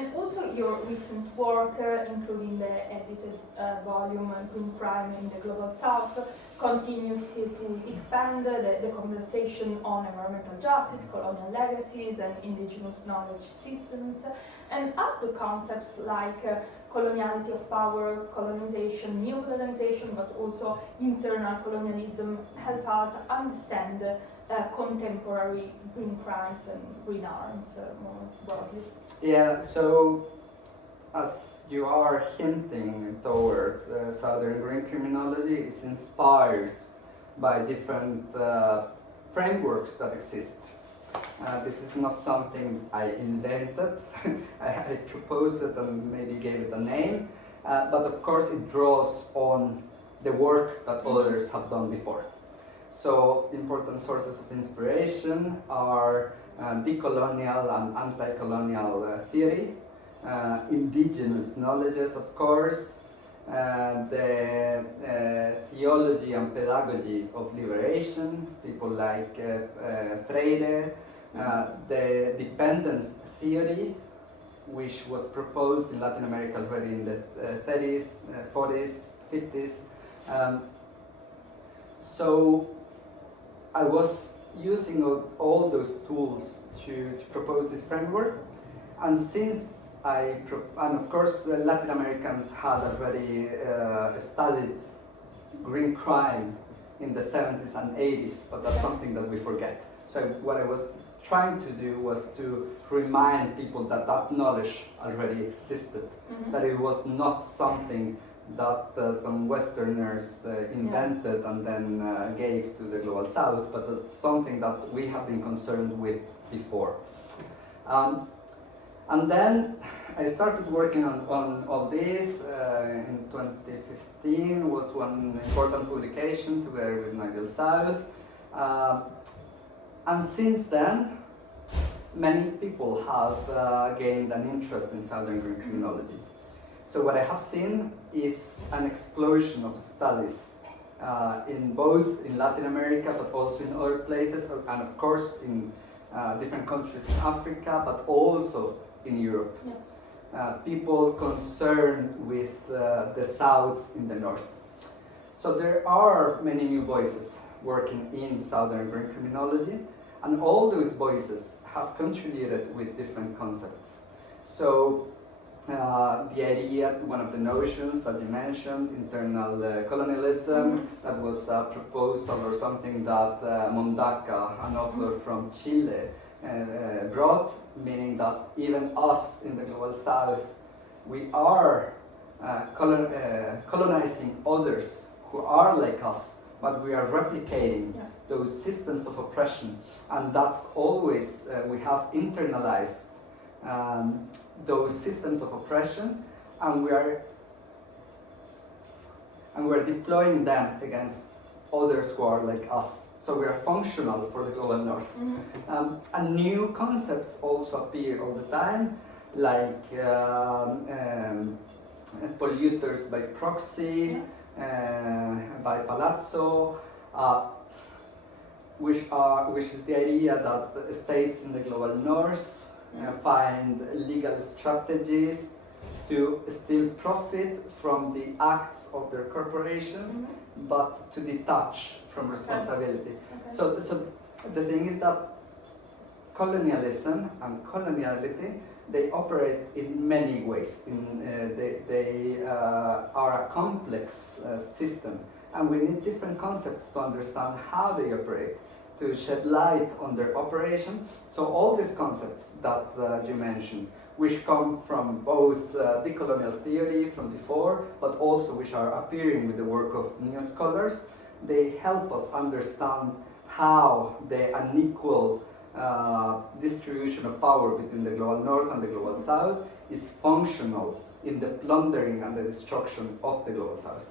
And also your recent work, including the edited volume Green Crime in the Global South, continues to expand the conversation on environmental justice, colonial legacies, and indigenous knowledge systems, and how do concepts like coloniality of power, colonization, neo-colonization, but also internal colonialism help us understand contemporary green crimes and green arms more broadly. Yeah, so as you are hinting toward, Southern green criminology is inspired by different frameworks that exist. This is not something I invented. I proposed it and maybe gave it a name, but of course it draws on the work that others have done before. So important sources of inspiration are decolonial and anti-colonial theory, indigenous knowledges, of course, the theology and pedagogy of liberation, people like Freire, the dependence theory, which was proposed in Latin America already in the 30s, 40s, 50s. So I was using all those tools to propose this framework, and since and of course the Latin Americans had already studied green crime in the 70s and 80s, but that's something that we forget. So what I was trying to do was to remind people that that knowledge already existed, that it was not something that some Westerners invented and then gave to the Global South, but it's something that we have been concerned with before. And then I started working on all this. In 2015 was one important publication together with Nigel South. And since then, many people have gained an interest in Southern green criminology. So what I have seen is an explosion of studies in both in Latin America, but also in other places, and of course in different countries in Africa, but also in Europe. Yeah. People concerned with the Souths in the North. So there are many new voices working in Southern green criminology, and all those voices have contributed with different concepts. So the idea, one of the notions that you mentioned, internal colonialism, that was a proposal or something that Mondaca, an author from Chile, brought, meaning that even us in the Global South, we are colonizing others who are like us, but we are replicating those systems of oppression, and that's always, we have internalized those systems of oppression, and we are deploying them against others who are like us. So we are functional for the Global North. And new concepts also appear all the time, like polluters by proxy, by palazzo, which is the idea that states in the Global North find legal strategies to still profit from the acts of their corporations, but to detach from responsibility. Okay. So the thing is that colonialism and coloniality, they operate in many ways. They are a complex system, and we need different concepts to understand how they operate, to shed light on their operation. So all these concepts that you mentioned, which come from both decolonial theory from before, but also which are appearing with the work of neo-scholars, they help us understand how the unequal distribution of power between the Global North and the Global South is functional in the plundering and the destruction of the Global South.